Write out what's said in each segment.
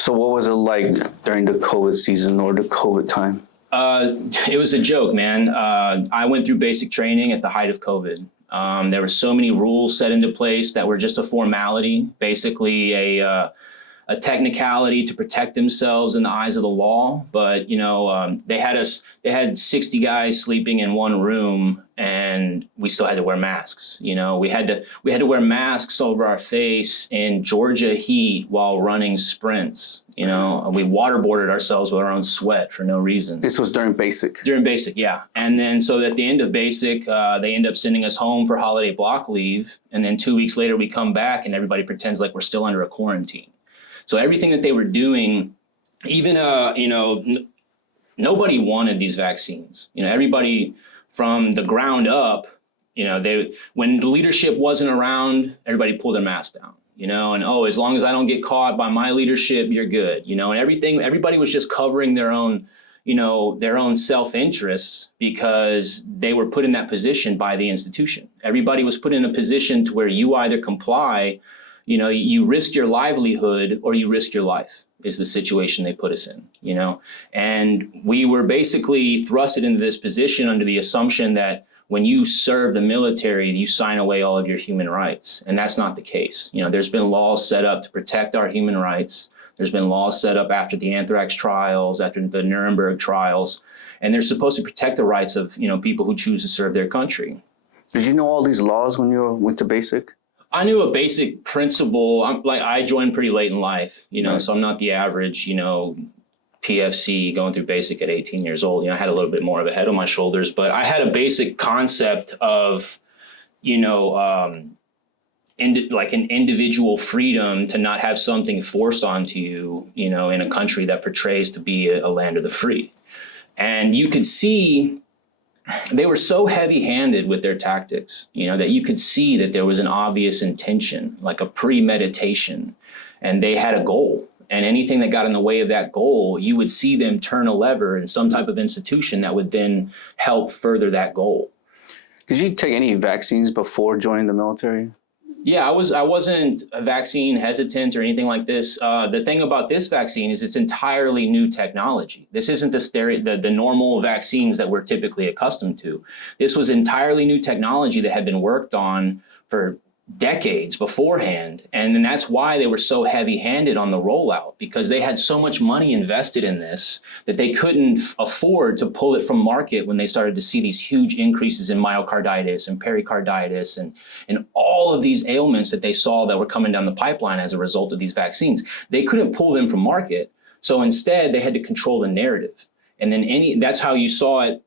So what was it like during the COVID season or the COVID time? It was a joke, man. I went through basic training at the height of COVID. There were so many rules set into place that were just a formality, basically a technicality to protect themselves in the eyes of the law. But, they had 60 guys sleeping in one room and we still had to wear masks. We had to wear masks over our face in Georgia heat while running sprints. We waterboarded ourselves with our own sweat for no reason. This was during basic? During basic, yeah. And then so at the end of basic, they end up sending us home for holiday block leave. And then 2 weeks later, we come back and everybody pretends like we're still under a quarantine. So everything that they were doing, even, nobody wanted these vaccines. Everybody from the ground up, when the leadership wasn't around, everybody pulled their mask down, and, as long as I don't get caught by my leadership, you're good, and everybody was just covering their own self-interests because they were put in that position by the institution. Everybody was put in a position to where you either comply, you risk your livelihood or you risk your life is the situation they put us in, and we were basically thrusted into this position under the assumption that when you serve the military, you sign away all of your human rights. And that's not the case. There's been laws set up to protect our human rights. There's been laws set up after the anthrax trials, after the Nuremberg trials, and they're supposed to protect the rights of, people who choose to serve their country. Did you know all these laws when you went to basic? I knew a basic principle. I joined pretty late in life, Right. So I'm not the average, PFC going through basic at 18 years old. I had a little bit more of a head on my shoulders, but I had a basic concept of, an individual freedom to not have something forced onto you, in a country that portrays to be a land of the free. And you could see they were so heavy-handed with their tactics, that you could see that there was an obvious intention, like a premeditation, and they had a goal. And anything that got in the way of that goal, you would see them turn a lever in some type of institution that would then help further that goal. Did you take any vaccines before joining the military? Yeah, I wasn't a vaccine hesitant or anything like this. The thing about this vaccine is it's entirely new technology. This isn't the normal vaccines that we're typically accustomed to. This was entirely new technology that had been worked on for decades beforehand. And then that's why they were so heavy-handed on the rollout, because they had so much money invested in this that they couldn't afford to pull it from market when they started to see these huge increases in myocarditis and pericarditis and all of these ailments that they saw that were coming down the pipeline as a result of these vaccines. They couldn't pull them from market. So instead, they had to control the narrative. And then that's how you saw it.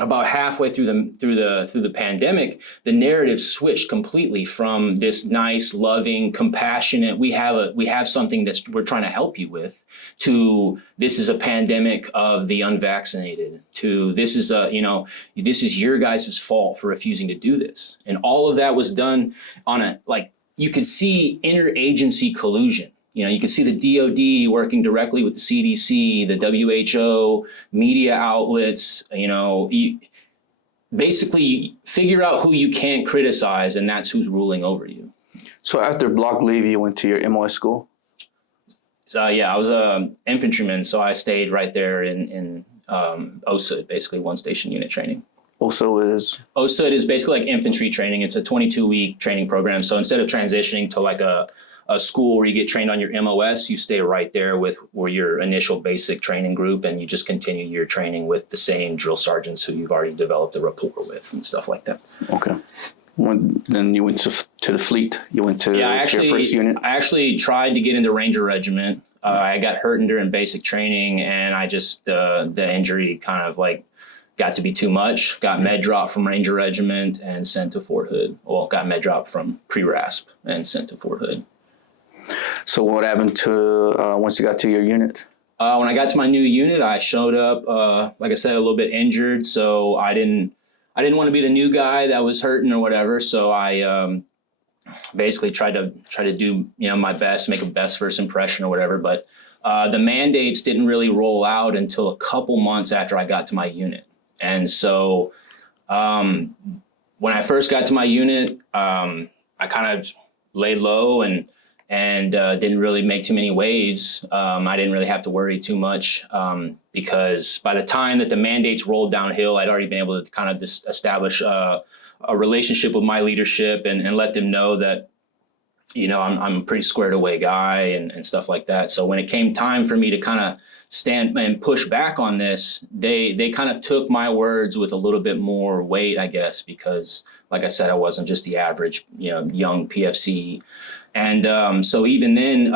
About halfway through the pandemic, the narrative switched completely from this nice, loving, compassionate, we have something that we're trying to help you with, to this is a pandemic of the unvaccinated, to this is this is your guys' fault for refusing to do this. And all of that was done on you could see interagency collusion. You can see the DOD working directly with the CDC, the WHO, media outlets, basically figure out who you can't criticize, and that's who's ruling over you. So after block leave, you went to your MOS school? So yeah, I was an infantryman, so I stayed right there in OSUD, basically one station unit training. OSUD is basically like infantry training. It's a 22-week training program. So instead of transitioning to like a school where you get trained on your MOS, you stay right there with your initial basic training group, and you just continue your training with the same drill sergeants who you've already developed a rapport with and stuff like that. Okay. Then you went to the fleet. You went to your first unit. I actually tried to get into Ranger Regiment. I got hurt during basic training, and I just the injury kind of got to be too much. Got med drop from Ranger Regiment and sent to Fort Hood. Well, got med drop from pre-RASP and sent to Fort Hood. So what happened to once you got to your unit? When I got to my new unit, I showed up, like I said, a little bit injured. So I didn't want to be the new guy that was hurting or whatever. So I basically tried to do my best, make a best first impression or whatever. But the mandates didn't really roll out until a couple months after I got to my unit. And so when I first got to my unit, I kind of laid low and and didn't really make too many waves. I didn't really have to worry too much because by the time that the mandates rolled downhill, I'd already been able to kind of establish a relationship with my leadership and let them know that, you know, I'm a pretty squared away guy and stuff like that. So when it came time for me to kind of stand and push back on this, they kind of took my words with a little bit more weight, I guess, because like I said, I wasn't just the average, you know, young PFC. And so even then,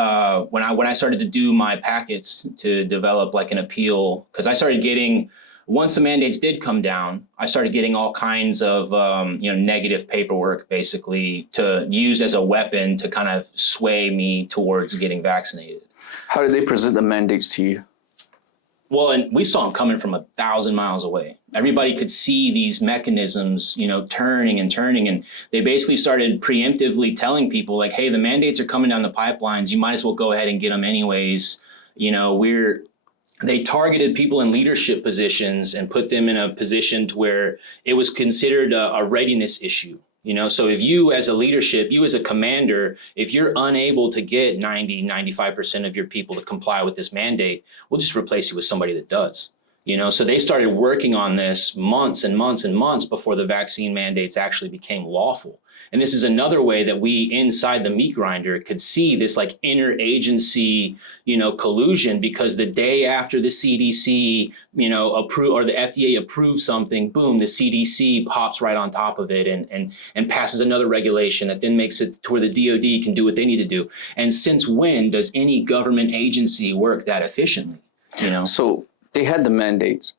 when I started to do my packets to develop like an appeal, because I started getting, once the mandates did come down, I started getting all kinds of you know, negative paperwork basically to use as a weapon to kind of sway me towards getting vaccinated. How did they present the mandates to you? Well, and we saw them coming from 1,000 miles away. Everybody could see these mechanisms, you know, turning and turning. And they basically started preemptively telling people like, hey, the mandates are coming down the pipelines. You might as well go ahead and get them anyways. You know, they targeted people in leadership positions and put them in a position to where it was considered a readiness issue. You know, so if you as a leadership, you as a commander, if you're unable to get 95% of your people to comply with this mandate, we'll just replace you with somebody that does. You know, so they started working on this months and months and months before the vaccine mandates actually became lawful. And this is another way that we inside the meat grinder could see this like interagency, you know, collusion, because the day after the CDC, you know, approve or the FDA approves something, boom, the CDC pops right on top of it and passes another regulation that then makes it to where the DOD can do what they need to do. And since when does any government agency work that efficiently? You know, so they had the mandates.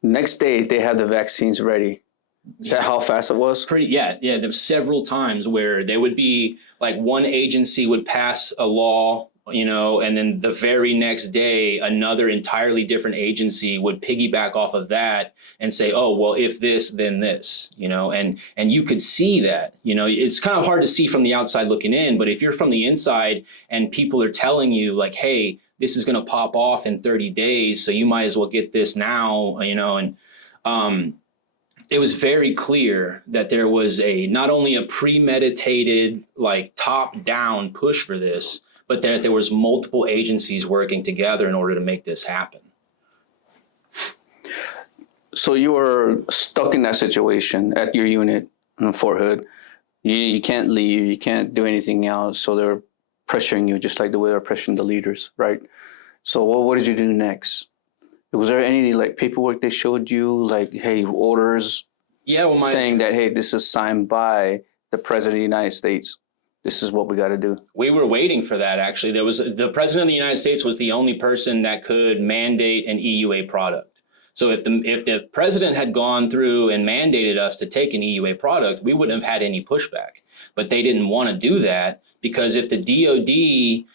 Next day, they had the vaccines ready. Is that how fast it was? Yeah. There were several times where there would be like one agency would pass a law, you know, and then the very next day, another entirely different agency would piggyback off of that and say, oh, well, if this, then this, you know, and you could see that, you know, it's kind of hard to see from the outside looking in, but if you're from the inside and people are telling you like, hey, this is going to pop off in 30 days, so you might as well get this now, you know, and it was very clear that there was not only a premeditated, like top-down push for this, but that there was multiple agencies working together in order to make this happen. So you were stuck in that situation at your unit in Fort Hood. You can't leave, you can't do anything else, so they're pressuring you just like the way they're pressuring the leaders, right? So what did you do next? Was there any like paperwork they showed you, like, hey, orders? Yeah, well, saying that, hey, this is signed by the President of the United States. This is what we got to do. We were waiting for that, actually. The President of the United States was the only person that could mandate an EUA product. So if the President had gone through and mandated us to take an EUA product, we wouldn't have had any pushback. But they didn't want to do that because if the DOD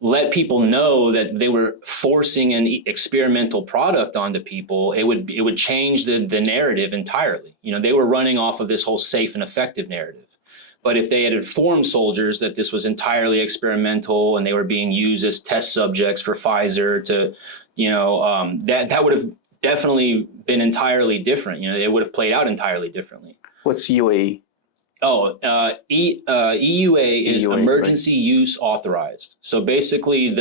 let people know that they were forcing an experimental product onto people, it would change the narrative entirely. You know, they were running off of this whole safe and effective narrative. But if they had informed soldiers that this was entirely experimental and they were being used as test subjects for Pfizer to, you know, that would have definitely been entirely different. You know, it would have played out entirely differently. What's UAE? Oh, EUA is emergency use authorized. So basically,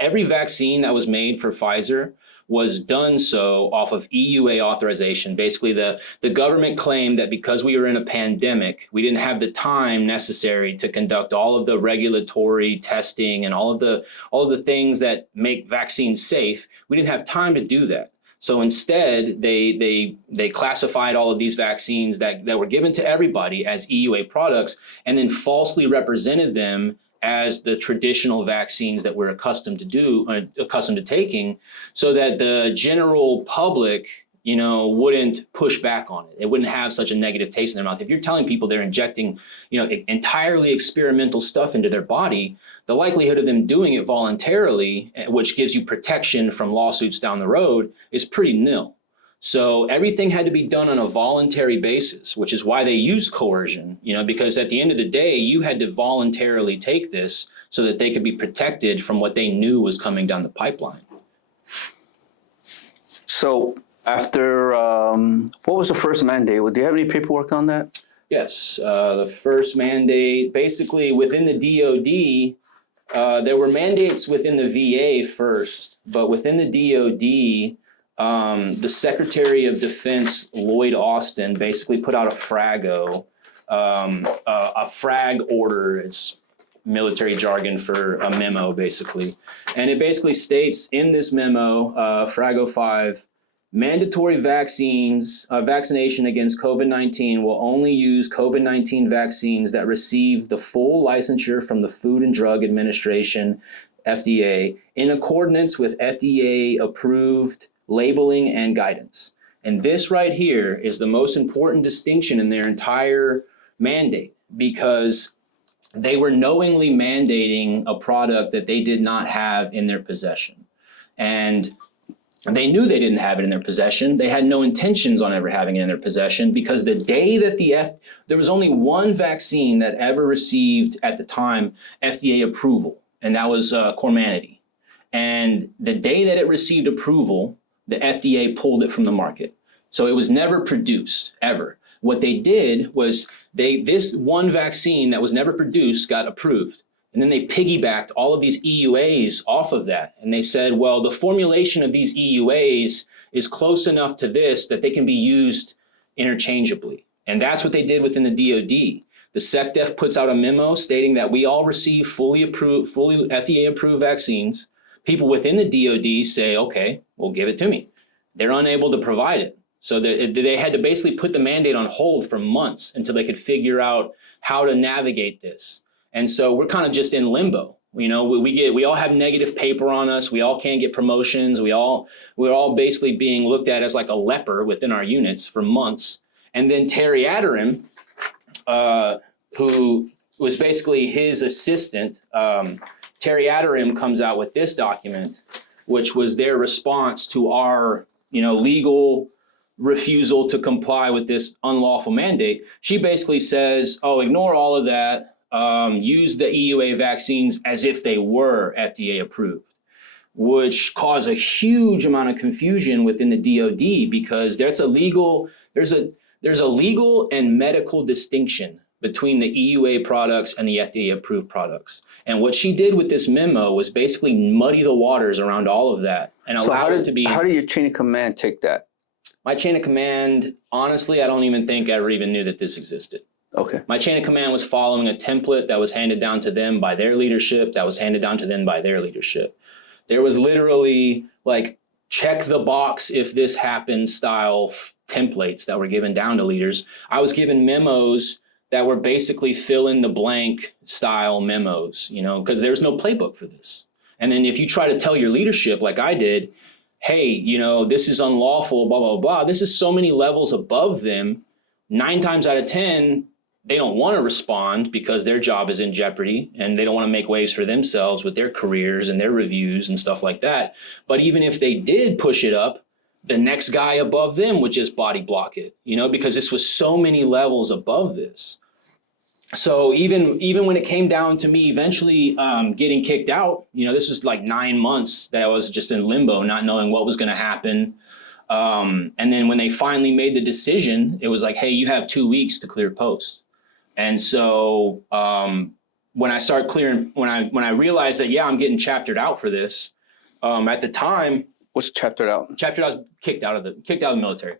every vaccine that was made for Pfizer was done so off of EUA authorization. Basically, the government claimed that because we were in a pandemic, we didn't have the time necessary to conduct all of the regulatory testing and all of the things that make vaccines safe. We didn't have time to do that. So instead, they classified all of these vaccines that were given to everybody as EUA products and then falsely represented them as the traditional vaccines that we're accustomed to taking, so that the general public, you know, wouldn't push back on it. It wouldn't have such a negative taste in their mouth. If you're telling people they're injecting, you know, entirely experimental stuff into their body, the likelihood of them doing it voluntarily, which gives you protection from lawsuits down the road, is pretty nil. So everything had to be done on a voluntary basis, which is why they used coercion, you know, because at the end of the day, you had to voluntarily take this so that they could be protected from what they knew was coming down the pipeline. So after, what was the first mandate? Do you have any paperwork on that? Yes, the first mandate, basically within the DOD, There were mandates within the VA first, but within the DoD, the Secretary of Defense, Lloyd Austin, basically put out a FRAGO, a frag order. It's military jargon for a memo, basically. And it basically states in this memo, FRAGO 5, mandatory vaccination against COVID-19 will only use COVID-19 vaccines that receive the full licensure from the Food and Drug Administration, FDA, in accordance with FDA-approved labeling and guidance. And this right here is the most important distinction in their entire mandate, because they were knowingly mandating a product that they did not have in their possession. And they knew they didn't have it in their possession. They had no intentions on ever having it in their possession, because the day that there was only one vaccine that ever received at the time FDA approval, and that was Comirnaty. And the day that it received approval, the FDA pulled it from the market. So it was never produced, ever. What they did was this one vaccine that was never produced got approved. And then they piggybacked all of these EUAs off of that. And they said, well, the formulation of these EUAs is close enough to this that they can be used interchangeably. And that's what they did within the DoD. The SecDef puts out a memo stating that we all receive fully FDA approved vaccines. People within the DoD say, okay, well, give it to me. They're unable to provide it. So they had to basically put the mandate on hold for months until they could figure out how to navigate this. And so we're kind of just in limbo. You know, we all have negative paper on us. We all can't get promotions. We're all basically being looked at as like a leper within our units for months. And then Terry Adderam, who was basically his assistant, Terry Adderam comes out with this document, which was their response to our, legal refusal to comply with this unlawful mandate. She basically says, oh, ignore all of that. Use the EUA vaccines as if they were FDA approved, which caused a huge amount of confusion within the DoD, because there's a legal and medical distinction between the EUA products and the FDA approved products. And what she did with this memo was basically muddy the waters around all of that and allow it to be. How did your chain of command take that? My chain of command, honestly, I don't even think I ever even knew that this existed. Okay. My chain of command was following a template that was handed down to them by their leadership, that was handed down to them by their leadership. There was literally like check the box if this happens style templates that were given down to leaders. I was given memos that were basically fill in the blank style memos, because there's no playbook for this. And then if you try to tell your leadership like I did, hey, this is unlawful, blah, blah, blah. This is so many levels above them. 9 times out of 10, they don't want to respond because their job is in jeopardy and they don't want to make waves for themselves with their careers and their reviews and stuff like that. But even if they did push it up, the next guy above them would just body block it, because this was so many levels above this. So even when it came down to me eventually getting kicked out, this was like 9 months that I was just in limbo, not knowing what was going to happen. And then when they finally made the decision, it was like, hey, you have 2 weeks to clear posts. And so when I started clearing, when I realized that, yeah, I'm getting chaptered out for this, at the time. What's chaptered out? Chaptered out, kicked out of the military.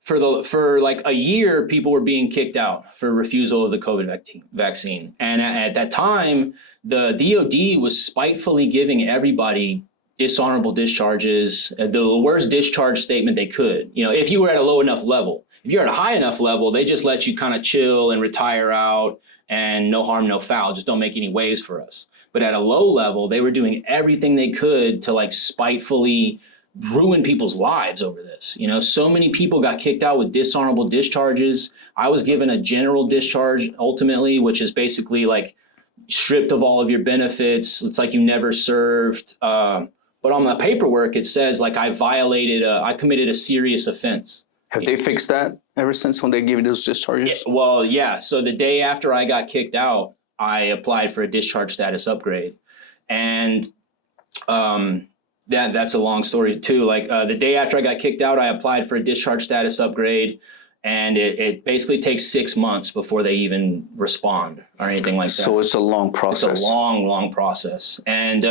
For like a year, people were being kicked out for refusal of the COVID vaccine. And at that time, the DoD was spitefully giving everybody dishonorable discharges, the worst discharge statement they could. If you were at a low enough level. If you're at a high enough level, they just let you kind of chill and retire out and no harm, no foul, just don't make any waves for us. But at a low level, they were doing everything they could to like spitefully ruin people's lives over this. So many people got kicked out with dishonorable discharges. I was given a general discharge ultimately, which is basically like stripped of all of your benefits. It's like you never served. But on the paperwork, it says like I committed a serious offense. Have they fixed that ever since when they gave you those discharges? Yeah. So the day after I got kicked out, I applied for a discharge status upgrade. And that's a long story too. Like the day after I got kicked out, I applied for a discharge status upgrade. And it basically takes 6 months before they even respond or anything like that. So it's a long process. It's a long process. And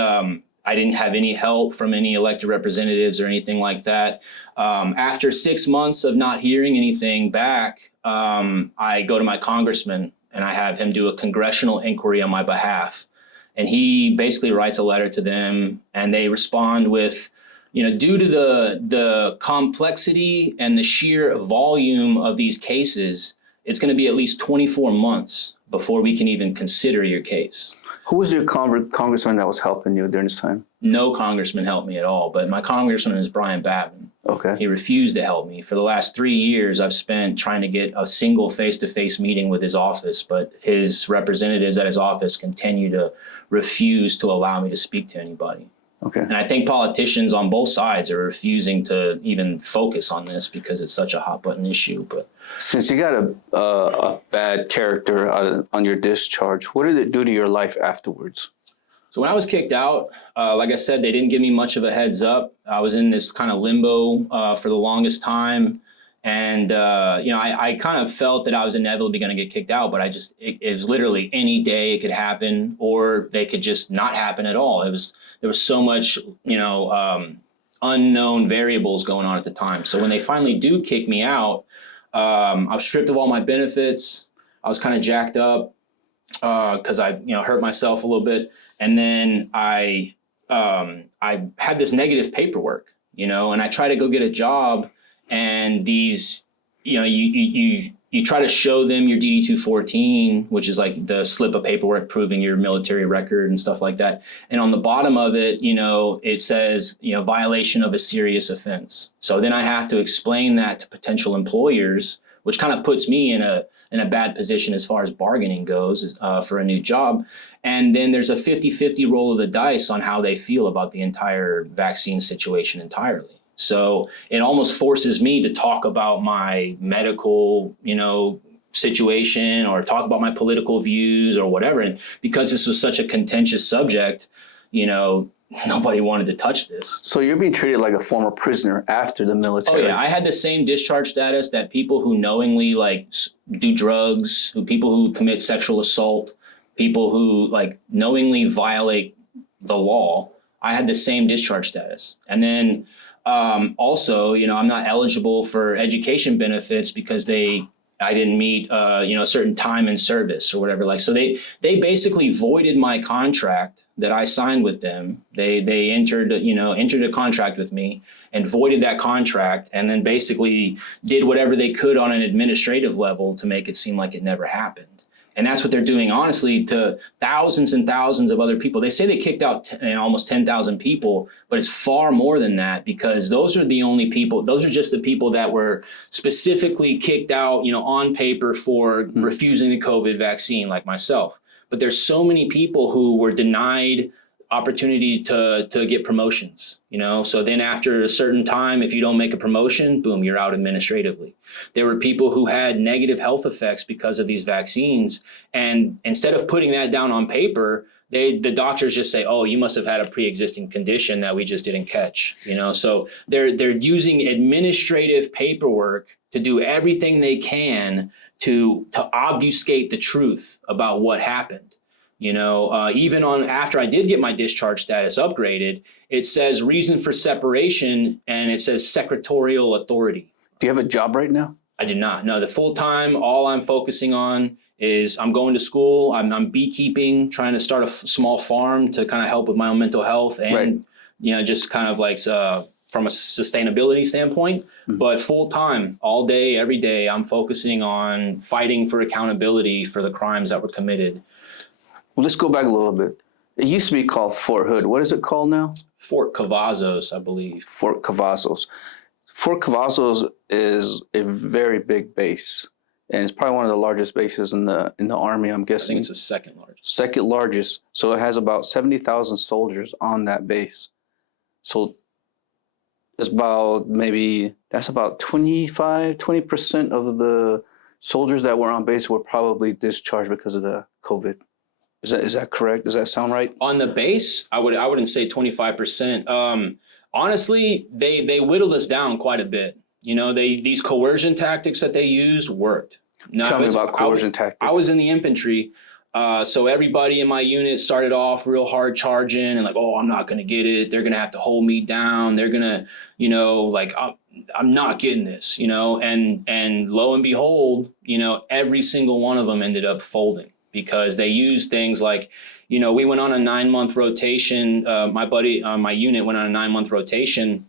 I didn't have any help from any elected representatives or anything like that. After 6 months of not hearing anything back, I go to my congressman and I have him do a congressional inquiry on my behalf. And he basically writes a letter to them and they respond with, due to the complexity and the sheer volume of these cases, it's going to be at least 24 months before we can even consider your case. Who was your congressman that was helping you during this time? No congressman helped me at all, but my congressman is Brian Babin. Okay. He refused to help me. For the last 3 years, I've spent trying to get a single face-to-face meeting with his office, but his representatives at his office continue to refuse to allow me to speak to anybody. Okay. And I think politicians on both sides are refusing to even focus on this because it's such a hot button issue. But since you got a bad character on your discharge, what did it do to your life afterwards? so when I was kicked out, like I said, they didn't give me much of a heads up. I was in this kind of limbo for the longest time. And, I kind of felt that I was inevitably going to get kicked out, but it was literally any day it could happen, or they could just not happen at all. There was so much, unknown variables going on at the time. So when they finally do kick me out, I was stripped of all my benefits. I was kind of jacked up because I, hurt myself a little bit. And then I had this negative paperwork, and I tried to go get a job. And these, you try to show them your DD-214, which is like the slip of paperwork proving your military record and stuff like that. And on the bottom of it, it says, violation of a serious offense. So then I have to explain that to potential employers, which kind of puts me in a bad position as far as bargaining goes for a new job. And then there's a 50-50 roll of the dice on how they feel about the entire vaccine situation entirely. So it almost forces me to talk about my medical, situation or talk about my political views or whatever. And because this was such a contentious subject, nobody wanted to touch this. So you're being treated like a former prisoner after the military. Oh yeah, I had the same discharge status that people who knowingly do drugs, people who commit sexual assault, people who knowingly violate the law. I had the same discharge status. And then also, I'm not eligible for education benefits because I didn't meet, a certain time in service or whatever. So they basically voided my contract that I signed with them. They entered a contract with me and voided that contract, and then basically did whatever they could on an administrative level to make it seem like it never happened. And that's what they're doing, honestly, to thousands and thousands of other people. They say they kicked out almost 10,000 people, but it's far more than that, because those are just the people that were specifically kicked out, on paper for refusing the COVID vaccine, like myself. But there's so many people who were denied opportunity to get promotions, so then after a certain time, if you don't make a promotion, boom, you're out administratively. There were people who had negative health effects because of these vaccines, and instead of putting that down on paper, the doctors just say, oh, you must have had a pre-existing condition that we just didn't catch, so they're using administrative paperwork to do everything they can to obfuscate the truth about what happened. Even after I did get my discharge status upgraded, it says reason for separation and it says secretarial authority. Do you have a job right now? I do not. No, the full time, all I'm focusing on is I'm going to school. I'm beekeeping, trying to start a small farm to kind of help with my own mental health and, just kind of from a sustainability standpoint. Mm-hmm. But full time, all day, every day, I'm focusing on fighting for accountability for the crimes that were committed. Well, let's go back a little bit. It used to be called Fort Hood. What is it called now? Fort Cavazos, I believe. Fort Cavazos. Fort Cavazos is a very big base, and it's probably one of the largest bases in the Army, I'm guessing. I think it's the second largest. Second largest. So it has about 70,000 soldiers on that base. So it's about that's about 20% of the soldiers that were on base were probably discharged because of the COVID. Is that correct? Does that sound right? On the base, I wouldn't say 25%. Honestly, they whittled us down quite a bit. these coercion tactics that they used worked. Tell me about coercion tactics. I was in the infantry. So everybody in my unit started off real hard charging and like, oh, I'm not going to get it. They're going to have to hold me down. They're going to, I'm not getting this, and lo and behold, every single one of them ended up folding because they used things like, we went on a 9-month rotation. My buddy, my unit went on a 9-month rotation,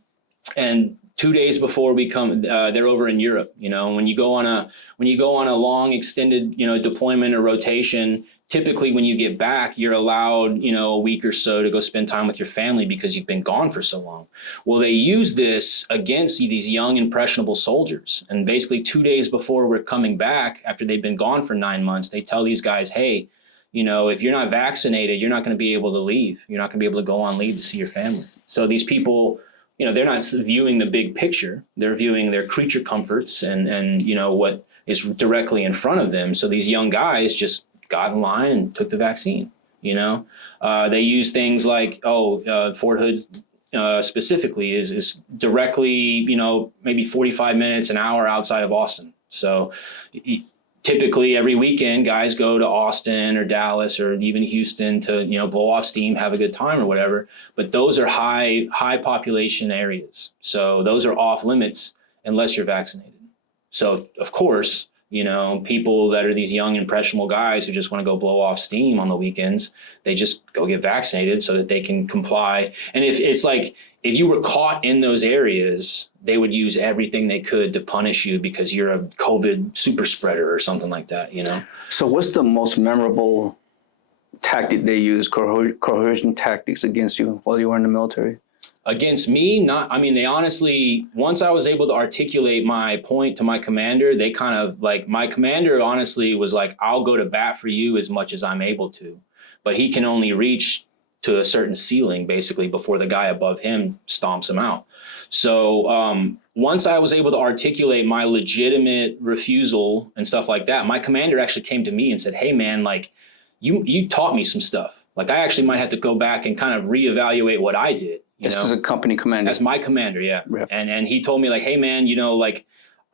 and 2 days before we come, they're over in Europe. When you go on a long extended, deployment or rotation, typically when you get back, you're allowed, a week or so to go spend time with your family because you've been gone for so long. Well, they use this against these young, impressionable soldiers. And basically 2 days before we're coming back, after they've been gone for 9 months, they tell these guys, hey, if you're not vaccinated, you're not going to be able to leave. You're not going to be able to go on leave to see your family. So these people, they're not viewing the big picture. They're viewing their creature comforts and what is directly in front of them. So these young guys just got in line and took the vaccine. They use things like, Fort Hood specifically is directly, maybe 45 minutes, an hour outside of Austin. So typically every weekend, guys go to Austin or Dallas or even Houston to, blow off steam, have a good time or whatever. But those are high population areas. So those are off limits unless you're vaccinated. So of course, people that are these young, impressionable guys who just want to go blow off steam on the weekends, they just go get vaccinated so that they can comply. And if you were caught in those areas, they would use everything they could to punish you because you're a COVID super spreader or something like that, So what's the most memorable tactic they use, coercion tactics against you while you were in the military? Against me, they honestly, once I was able to articulate my point to my commander, they kind of my commander honestly was like, I'll go to bat for you as much as I'm able to, but he can only reach to a certain ceiling basically before the guy above him stomps him out. So once I was able to articulate my legitimate refusal and stuff like that, my commander actually came to me and said, hey man, you taught me some stuff. I actually might have to go back and kind of reevaluate what I did. This is a company commander. That's my commander, yeah. Yep. And he told me hey man,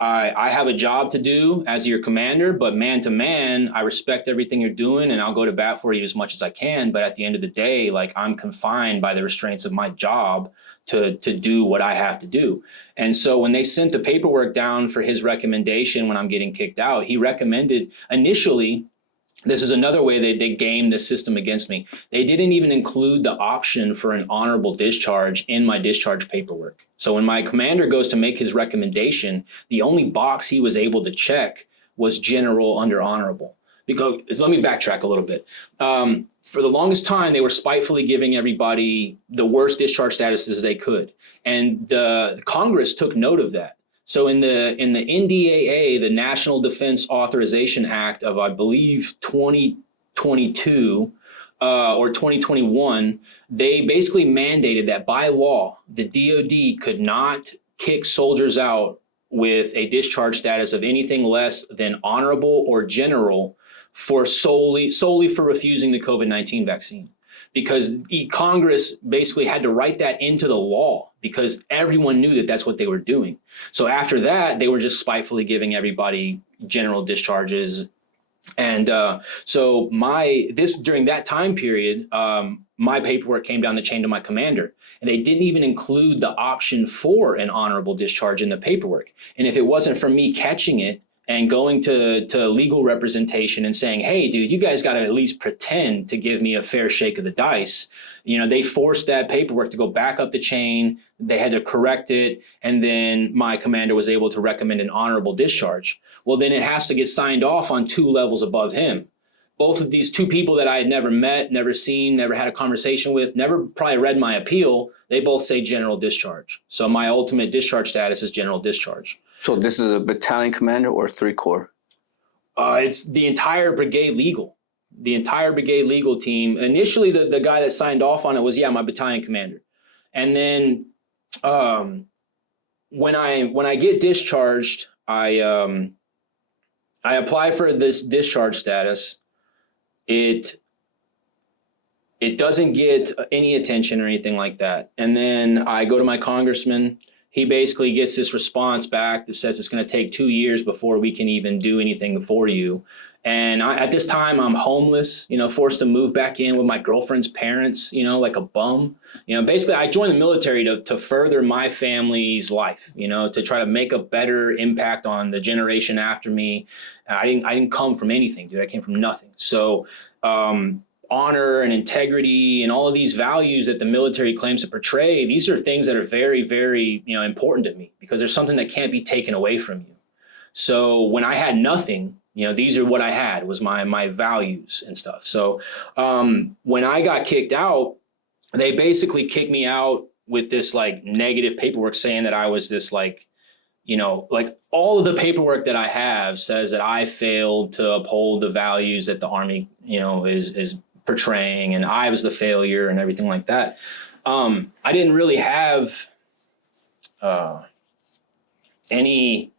I have a job to do as your commander, but man to man, I respect everything you're doing and I'll go to bat for you as much as I can. But at the end of the day, I'm confined by the restraints of my job to do what I have to do. And so when they sent the paperwork down for his recommendation when I'm getting kicked out, he recommended initially, this is another way they gamed the system against me. They didn't even include the option for an honorable discharge in my discharge paperwork. So when my commander goes to make his recommendation, the only box he was able to check was general under honorable. Because let me backtrack a little bit. For the longest time, they were spitefully giving everybody the worst discharge statuses they could. And the Congress took note of that. So in the NDAA, the National Defense Authorization Act of, I believe, 2022 or 2021, they basically mandated that by law, the DoD could not kick soldiers out with a discharge status of anything less than honorable or general for solely for refusing the COVID-19 vaccine. Because Congress basically had to write that into the law because everyone knew that that's what they were doing. So after that, they were just spitefully giving everybody general discharges. And so during that time period, my paperwork came down the chain to my commander, and they didn't even include the option for an honorable discharge in the paperwork. And if it wasn't for me catching it and going to legal representation and saying, hey, dude, you guys got to at least pretend to give me a fair shake of the dice. They forced that paperwork to go back up the chain. They had to correct it. And then my commander was able to recommend an honorable discharge. Well, then it has to get signed off on 2 levels above him. Both of these 2 people that I had never met, never seen, never had a conversation with, never probably read my appeal, they both say general discharge. So my ultimate discharge status is general discharge. So this is a battalion commander or 3 Corps? It's the entire brigade legal. The entire brigade legal team. Initially, the guy that signed off on it was, my battalion commander. And then when I get discharged, I apply for this discharge status. It doesn't get any attention or anything like that. And then I go to my congressman he basically gets this response back that says it's going to take 2 years before we can even do anything for you. And at this time, I'm homeless, forced to move back in with my girlfriend's parents, like a bum. Basically, I joined the military to further my family's life, to try to make a better impact on the generation after me. I didn't come from anything, dude. I came from nothing. So honor and integrity and all of these values that the military claims to portray, these are things that are very, very, important to me, because there's something that can't be taken away from you. So when I had nothing, these are what I had, was my values and stuff. So when I got kicked out, they basically kicked me out with this like negative paperwork saying that I was this like all of the paperwork that I have says that I failed to uphold the values that the Army, is portraying, and I was the failure and everything like that. I didn't really have any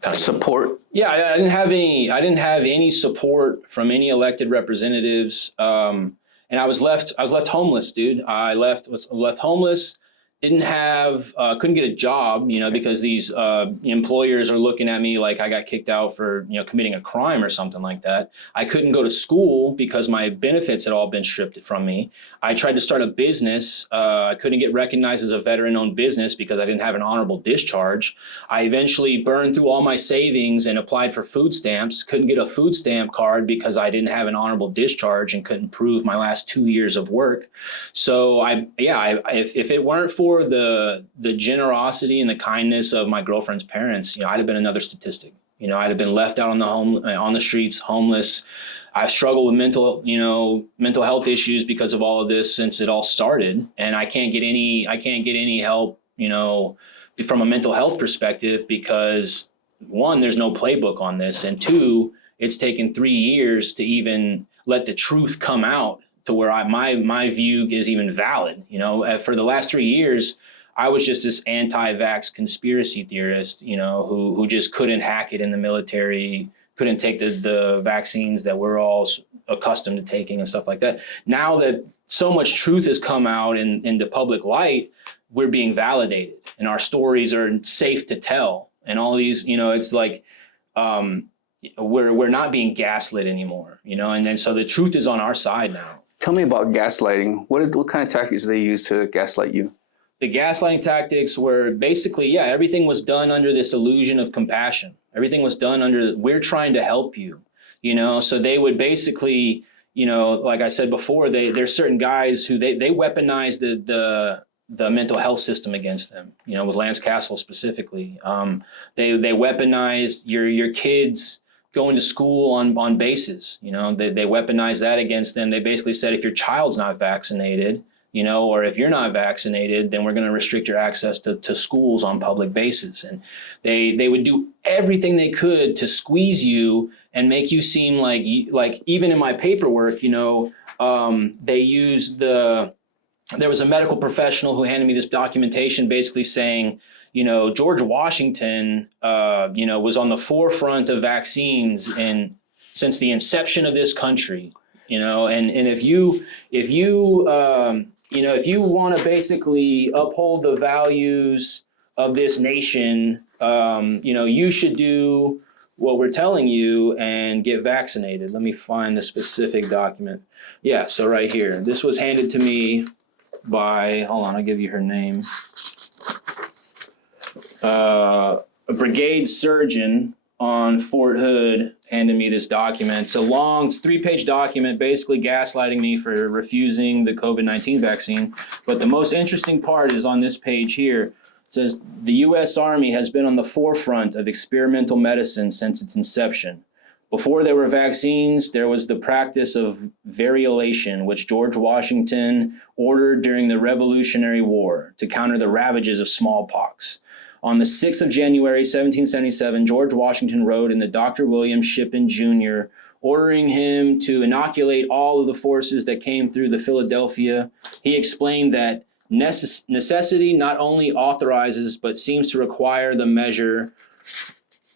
kind of support. Yeah, I didn't have any support from any elected representatives. And I was left homeless, dude. I left homeless. Couldn't get a job, because these employers are looking at me like I got kicked out for, committing a crime or something like that. I couldn't go to school because my benefits had all been stripped from me. I tried to start a business. I couldn't get recognized as a veteran-owned business because I didn't have an honorable discharge. I eventually burned through all my savings and applied for food stamps. Couldn't get a food stamp card because I didn't have an honorable discharge and couldn't prove my last 2 years of work. So if it weren't for the generosity and the kindness of my girlfriend's parents, I'd have been another statistic. I'd have been left out on the streets, homeless. I've struggled with mental health issues because of all of this since it all started, and I can't get any help, from a mental health perspective, because one, there's no playbook on this, and two, it's taken 3 years to even let the truth come out to where my view is even valid. For the last 3 years, I was just this anti-vax conspiracy theorist, who just couldn't hack it in the military, couldn't take the vaccines that we're all accustomed to taking and stuff like that. Now that so much truth has come out in the public light, we're being validated and our stories are safe to tell. And all these, it's like, we're not being gaslit anymore, and then so the truth is on our side now. Tell me about gaslighting. What kind of tactics do they use to gaslight you? The gaslighting tactics were basically, everything was done under this illusion of compassion. Everything was done under, we're trying to help you, so they would basically, like I said before, there's certain guys who they weaponize the mental health system against them, with Lance Castle specifically. They weaponized your kids going to school on bases, they weaponized that against them. They basically said, if your child's not vaccinated, or if you're not vaccinated, then we're going to restrict your access to schools on public bases. And they would do everything they could to squeeze you and make you seem like even in my paperwork, they used there was a medical professional who handed me this documentation basically saying, George Washington, was on the forefront of vaccines and since the inception of this country, and if you want to basically uphold the values of this nation, you should do what we're telling you and get vaccinated. Let me find the specific document. Yeah, so right here, this was handed to me by, hold on, I'll give you her name. A brigade surgeon on Fort Hood handed me this document. It's a long, 3-page document basically gaslighting me for refusing the COVID-19 vaccine. But the most interesting part is on this page here. It says, the U.S. Army has been on the forefront of experimental medicine since its inception. Before there were vaccines, there was the practice of variolation, which George Washington ordered during the Revolutionary War to counter the ravages of smallpox. On the 6th of January, 1777, George Washington wrote in the Dr. William Shippen Jr., ordering him to inoculate all of the forces that came through the Philadelphia. He explained that necessity not only authorizes, but seems to require the measure.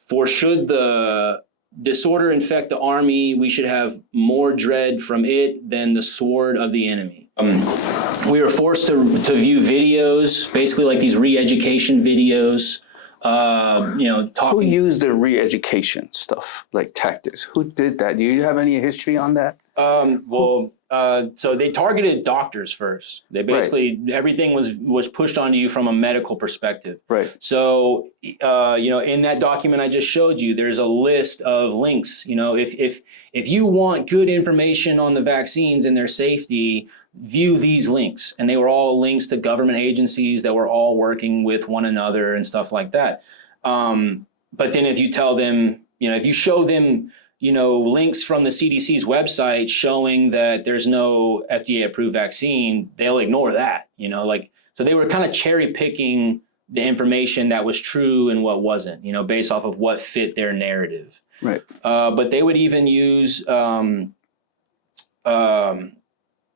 For should the disorder infect the army, we should have more dread from it than the sword of the enemy. We were forced to view videos, basically like these re-education videos. Who Talking. used the re-education stuff, like tactics? Who did that? Do you have any history on that? So they targeted doctors first. They basically everything was pushed onto you from a medical perspective. Right. So in that document I just showed you, there's a list of links. If you want good information on the vaccines and their safety, view these links. And they were all links to government agencies that were all working with one another and stuff like that. But then if you tell them, if you show them, links from the CDC's website showing that there's no FDA approved vaccine, they'll ignore that, so they were kind of cherry picking the information that was true and what wasn't, based off of what fit their narrative. Right. But they would even use,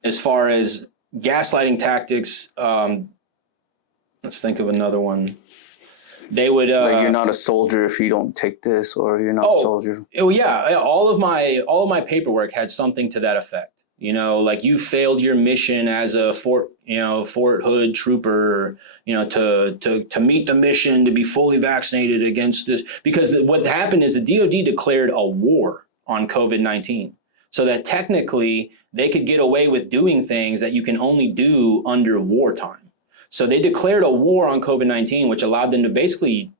as far as gaslighting tactics, let's think of another one. They would like you're not a soldier if you don't take this, or you're not a soldier. Oh yeah, all of my paperwork had something to that effect. Like you failed your mission as a Fort Hood trooper, to meet the mission to be fully vaccinated against this. Because what happened is the DoD declared a war on COVID-19, so that technically they could get away with doing things that you can only do under wartime. So they declared a war on COVID-19, which allowed them to basically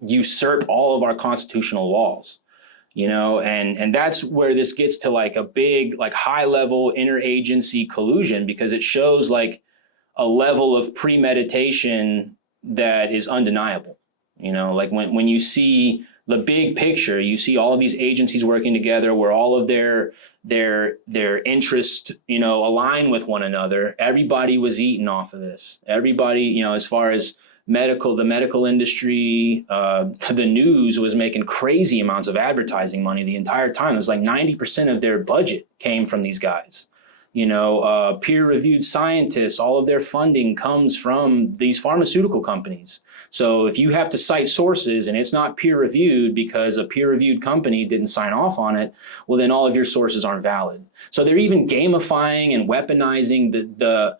usurp all of our constitutional laws, and that's where this gets to like a big, like high level interagency collusion, because it shows like a level of premeditation that is undeniable. Like when you see the big picture, you see all of these agencies working together where all of their interests, align with one another. Everybody was eating off of this. Everybody, as far as the medical industry, the news was making crazy amounts of advertising money the entire time. It was like 90% of their budget came from these guys. Peer-reviewed scientists, all of their funding comes from these pharmaceutical companies. So if you have to cite sources and it's not peer-reviewed because a peer-reviewed company didn't sign off on it, well, then all of your sources aren't valid. So they're even gamifying and weaponizing the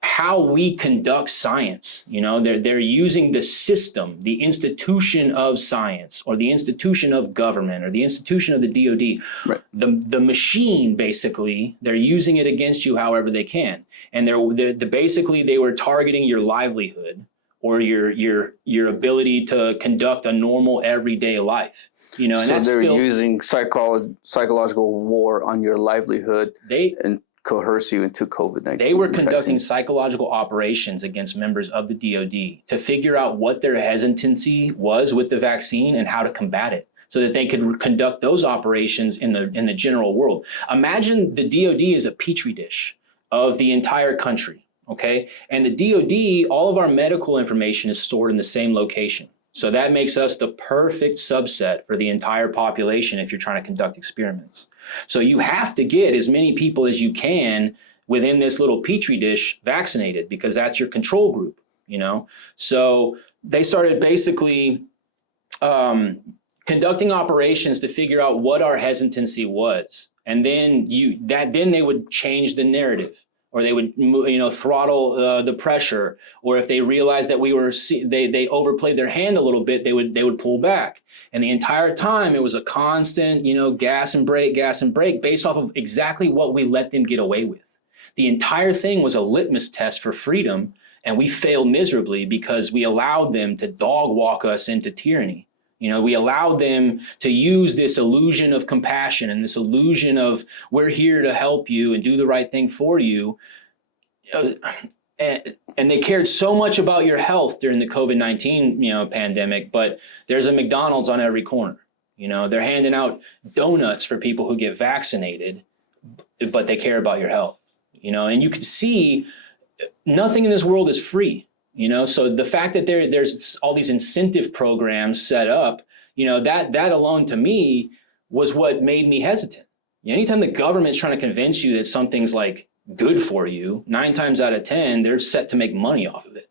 how we conduct science. They're using the system, the institution of science, or the institution of government, or the institution of the DoD, right. The machine. Basically, they're using it against you however they can, and they're basically they were targeting your livelihood or your ability to conduct a normal everyday life. And so that's they're using psychological war on your livelihood. And coerce you into COVID-19. They were conducting psychological operations against members of the DoD to figure out what their hesitancy was with the vaccine and how to combat it, so that they could conduct those operations in the general world. Imagine the DoD is a petri dish of the entire country, okay? And the DoD, all of our medical information is stored in the same location. So that makes us the perfect subset for the entire population if you're trying to conduct experiments. So you have to get as many people as you can within this little petri dish vaccinated, because that's your control group, So they started basically conducting operations to figure out what our hesitancy was. And then they would change the narrative, or they would, throttle the pressure, or if they realized that they overplayed their hand a little bit, they would pull back. And the entire time it was a constant, gas and brake based off of exactly what we let them get away with. The entire thing was a litmus test for freedom, and we failed miserably because we allowed them to dog walk us into tyranny. We allowed them to use this illusion of compassion and this illusion of we're here to help you and do the right thing for you. And they cared so much about your health during the COVID-19, pandemic, but there's a McDonald's on every corner. They're handing out donuts for people who get vaccinated, but they care about your health, and you can see nothing in this world is free. So the fact that there's all these incentive programs set up, that alone to me was what made me hesitant. Anytime the government's trying to convince you that something's like good for you, 9 times out of 10, they're set to make money off of it,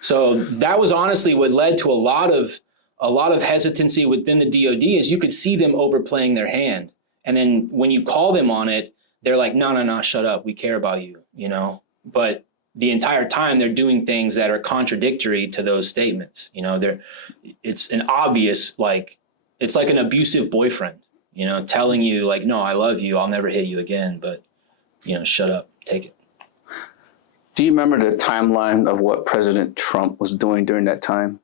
So that was honestly what led to a lot of hesitancy within the DoD, is you could see them overplaying their hand. And then when you call them on it, they're like, no, shut up. We care about you, you know, but the entire time they're doing things that are contradictory to those statements. You know, it's an obvious, like, it's like an abusive boyfriend, you know, telling you like, no, I love you. I'll never hit you again. But, you know, shut up, take it. Do you remember the timeline of what President Trump was doing during that time?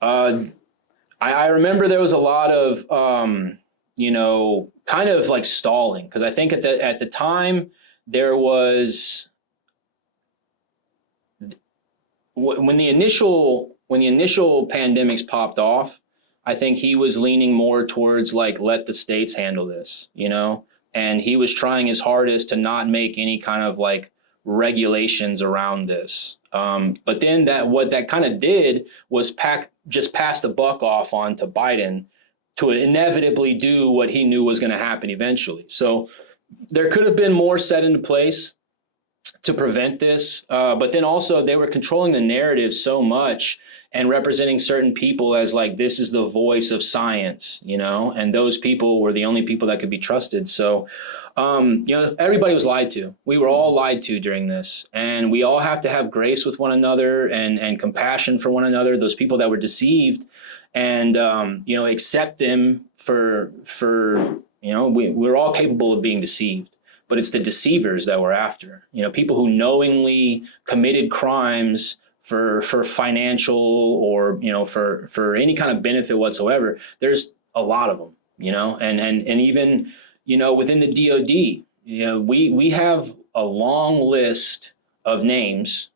I remember there was a lot of, you know, kind of like stalling, because I think at the time there was, when the initial pandemics popped off, I think he was leaning more towards like, let the states handle this, you know, and he was trying his hardest to not make any kind of like regulations around this. But then what that kind of did was just pass the buck off onto Biden to inevitably do what he knew was going to happen eventually. So there could have been more set into place to prevent this. But then also they were controlling the narrative so much and representing certain people as like, this is the voice of science, you know, and those people were the only people that could be trusted. So, you know, everybody was lied to. We were all lied to during this, and we all have to have grace with one another and compassion for one another, those people that were deceived, and, you know, accept them for, you know, we're all capable of being deceived. But it's the deceivers that we're after, you know, people who knowingly committed crimes for financial or, you know, for any kind of benefit whatsoever. There's a lot of them, you know, and even, you know, within the DOD, you know, we have a long list of names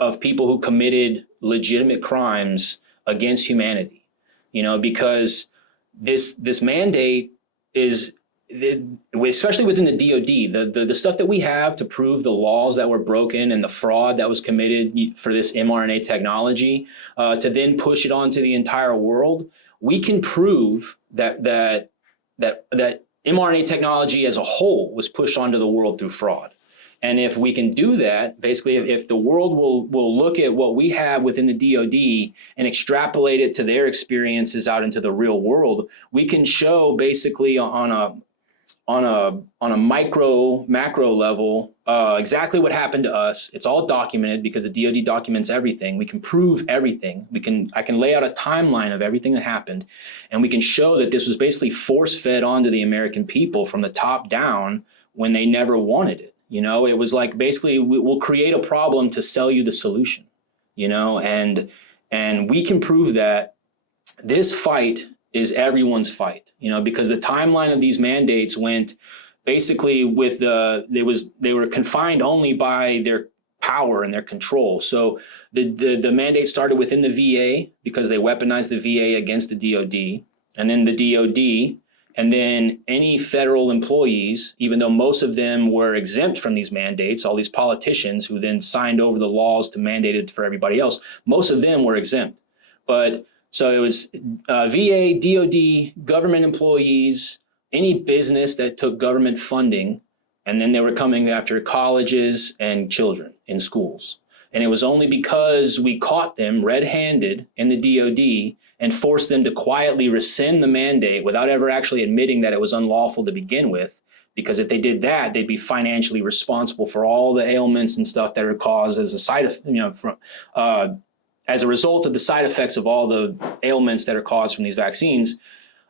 of people who committed legitimate crimes against humanity, you know, because this mandate is, especially within the DOD, the stuff that we have to prove the laws that were broken and the fraud that was committed for this mRNA technology, to then push it onto the entire world, we can prove that mRNA technology as a whole was pushed onto the world through fraud. And if we can do that, basically, if the world will look at what we have within the DOD and extrapolate it to their experiences out into the real world, we can show basically on a macro level exactly what happened to us. It's all documented because the DOD documents everything. We can prove everything. I can lay out a timeline of everything that happened, and we can show that this was basically force-fed onto the American people from the top down when they never wanted it. You know, it was like basically we'll create a problem to sell you the solution, you know, and we can prove that this fight is everyone's fight, you know, because the timeline of these mandates went basically with they were confined only by their power and their control. So the mandate started within the VA because they weaponized the VA against the DOD, and then the DOD, and then any federal employees, even though most of them were exempt from these mandates, all these politicians who then signed over the laws to mandate it for everybody else, most of them were exempt. But so it was VA, DOD, government employees, any business that took government funding, and then they were coming after colleges and children in schools. And it was only because we caught them red-handed in the DOD and forced them to quietly rescind the mandate without ever actually admitting that it was unlawful to begin with. Because if they did that, they'd be financially responsible for all the ailments and stuff that are caused as a side of, you know, from as a result of the side effects of all the ailments that are caused from these vaccines.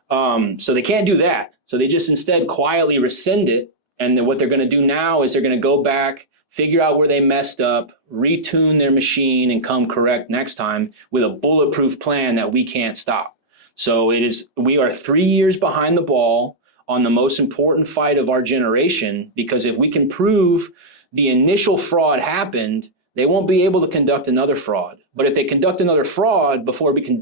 So they can't do that. So they just instead quietly rescind it. And then what they're going to do now is they're going to go back, figure out where they messed up, retune their machine, and come correct next time with a bulletproof plan that we can't stop. So we are 3 years behind the ball on the most important fight of our generation, because if we can prove the initial fraud happened, they won't be able to conduct another fraud. But if they conduct another fraud before we can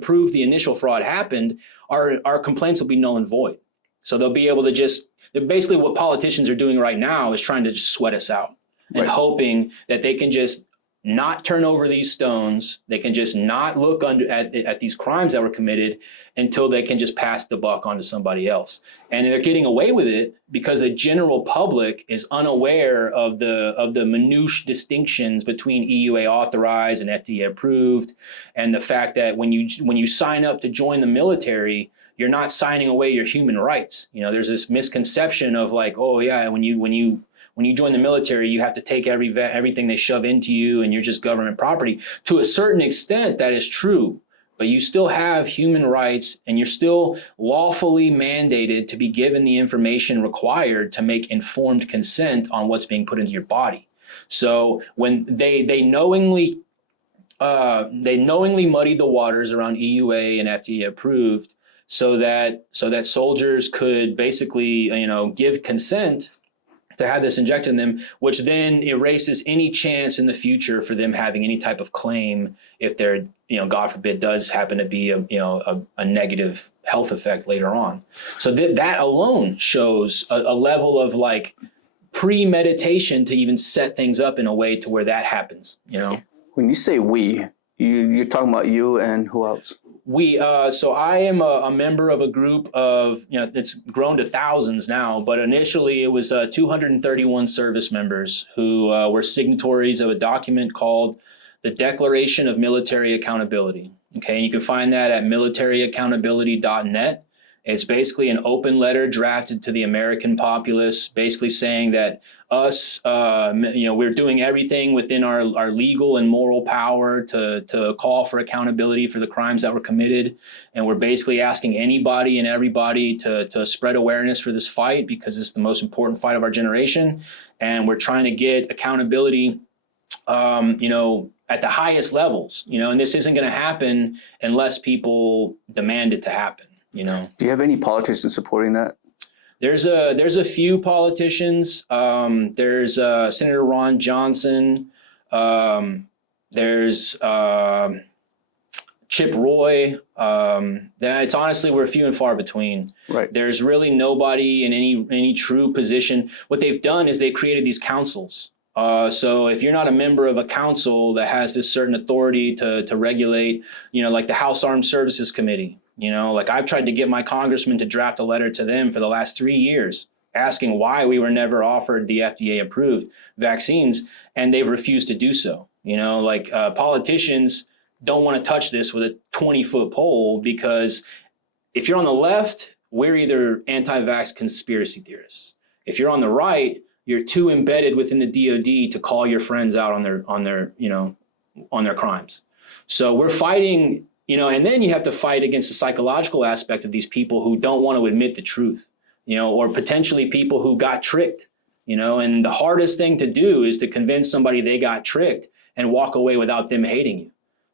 prove the initial fraud happened, our complaints will be null and void. So they'll be able to basically what politicians are doing right now is trying to just sweat us out and hoping that they can just not turn over these stones. They can just not look at these crimes that were committed until they can just pass the buck on to somebody else. And they're getting away with it because the general public is unaware of the minutiae distinctions between EUA authorized and FDA approved, and the fact that when you sign up to join the military, you're not signing away your human rights. You know, there's this misconception of like, oh yeah, when you join the military, you have to take everything they shove into you and you're just government property. To a certain extent, that is true, but you still have human rights and you're still lawfully mandated to be given the information required to make informed consent on what's being put into your body. So when they knowingly muddied the waters around EUA and FDA approved so that soldiers could basically, give consent to have this injected in them, which then erases any chance in the future for them having any type of claim if there, God forbid, does happen to be a negative health effect later on. So that alone shows a level of like premeditation to even set things up in a way to where that happens, When you say we, you're talking about you and who else? So I am a member of a group of, it's grown to thousands now, but initially it was 231 service members who were signatories of a document called the Declaration of Military Accountability. Okay, and you can find that at militaryaccountability.net. It's basically an open letter drafted to the American populace, basically saying that us, we're doing everything within our legal and moral power to call for accountability for the crimes that were committed. And we're basically asking anybody and everybody to spread awareness for this fight because it's the most important fight of our generation. And we're trying to get accountability, at the highest levels, and this isn't going to happen unless people demand it to happen. Do you have any politicians supporting that? There's a few politicians. There's Senator Ron Johnson. There's Chip Roy. It's honestly, we're few and far between. Right. There's really nobody in any true position. What they've done is they created these councils. So if you're not a member of a council that has this certain authority to regulate, like the House Armed Services Committee, like I've tried to get my congressman to draft a letter to them for the last 3 years, asking why we were never offered the FDA approved vaccines, and they've refused to do so. Politicians don't want to touch this with a 20-foot pole because if you're on the left, we're either anti-vax conspiracy theorists. If you're on the right, you're too embedded within the DoD to call your friends out on their crimes. So we're fighting, and then you have to fight against the psychological aspect of these people who don't want to admit the truth, or potentially people who got tricked, and the hardest thing to do is to convince somebody they got tricked and walk away without them hating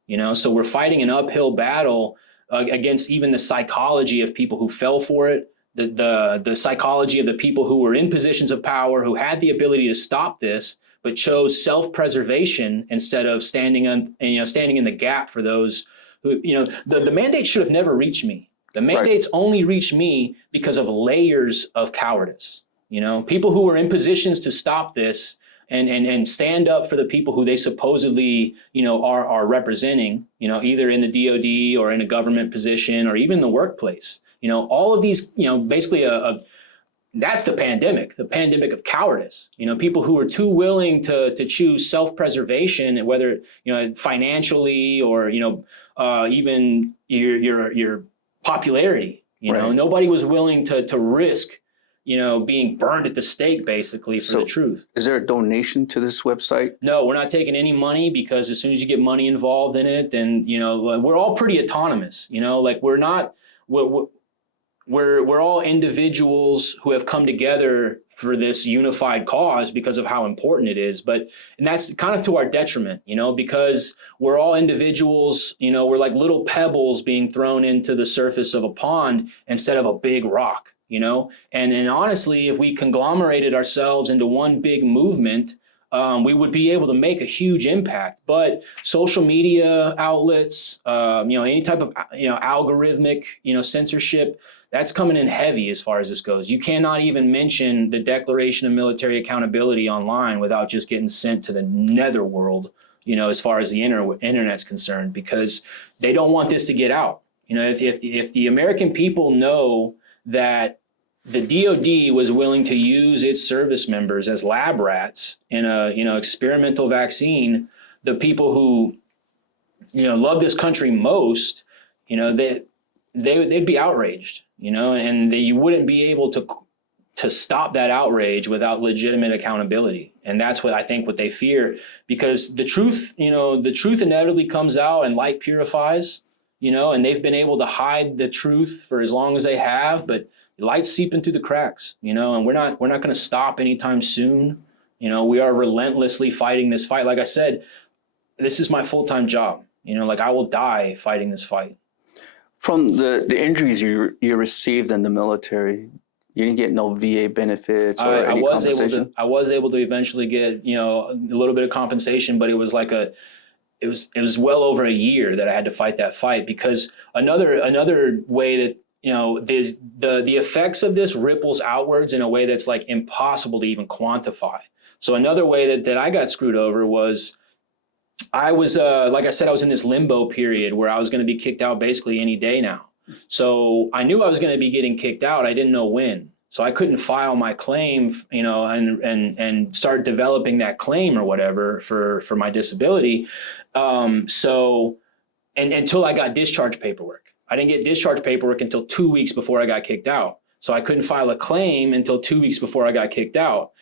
you, so we're fighting an uphill battle against even the psychology of people who fell for it. The psychology of the people who were in positions of power, who had the ability to stop this, but chose self-preservation instead of standing in the gap for those who, the mandate should have never reached me. The mandates only reached me because of layers of cowardice. People who were in positions to stop this and stand up for the people who they supposedly, are representing, either in the DoD or in a government position or even the workplace. All of these, basically that's the pandemic of cowardice. People who are too willing to choose self-preservation, whether, financially or, even your popularity, nobody was willing to risk, being burned at the stake basically for the truth. Is there a donation to this website? No, we're not taking any money because as soon as you get money involved in it, then, we're all pretty autonomous, we're all individuals who have come together for this unified cause because of how important it is. And that's kind of to our detriment, because we're all individuals, we're like little pebbles being thrown into the surface of a pond instead of a big rock, and honestly, if we conglomerated ourselves into one big movement, we would be able to make a huge impact. But social media outlets, any type of, algorithmic, censorship, that's coming in heavy as far as this goes. You cannot even mention the Declaration of Military Accountability online without just getting sent to the netherworld, as far as the internet's concerned, because they don't want this to get out. If the American people know that the DoD was willing to use its service members as lab rats in a, experimental vaccine, the people who, love this country most, they'd be outraged, and you wouldn't be able to stop that outrage without legitimate accountability. And that's what they fear, because the truth inevitably comes out and light purifies, and they've been able to hide the truth for as long as they have, but light's seeping through the cracks, and we're not going to stop anytime soon. We are relentlessly fighting this fight. Like I said, this is my full-time job, like I will die fighting this fight. From the injuries you received in the military, you didn't get no VA benefits or any compensation? I was able to eventually get, a little bit of compensation, but it was like it was well over a year that I had to fight that fight, because another way that, the effects of this ripples outwards in a way that's like impossible to even quantify. So another way that I got screwed over was I was, like I said, I was in this limbo period where I was going to be kicked out basically any day now. So I knew I was going to be getting kicked out. I didn't know when. So I couldn't file my claim, and start developing that claim or whatever for my disability. Until I got discharge paperwork. I didn't get discharge paperwork until 2 weeks before I got kicked out. So I couldn't file a claim until 2 weeks before I got kicked out.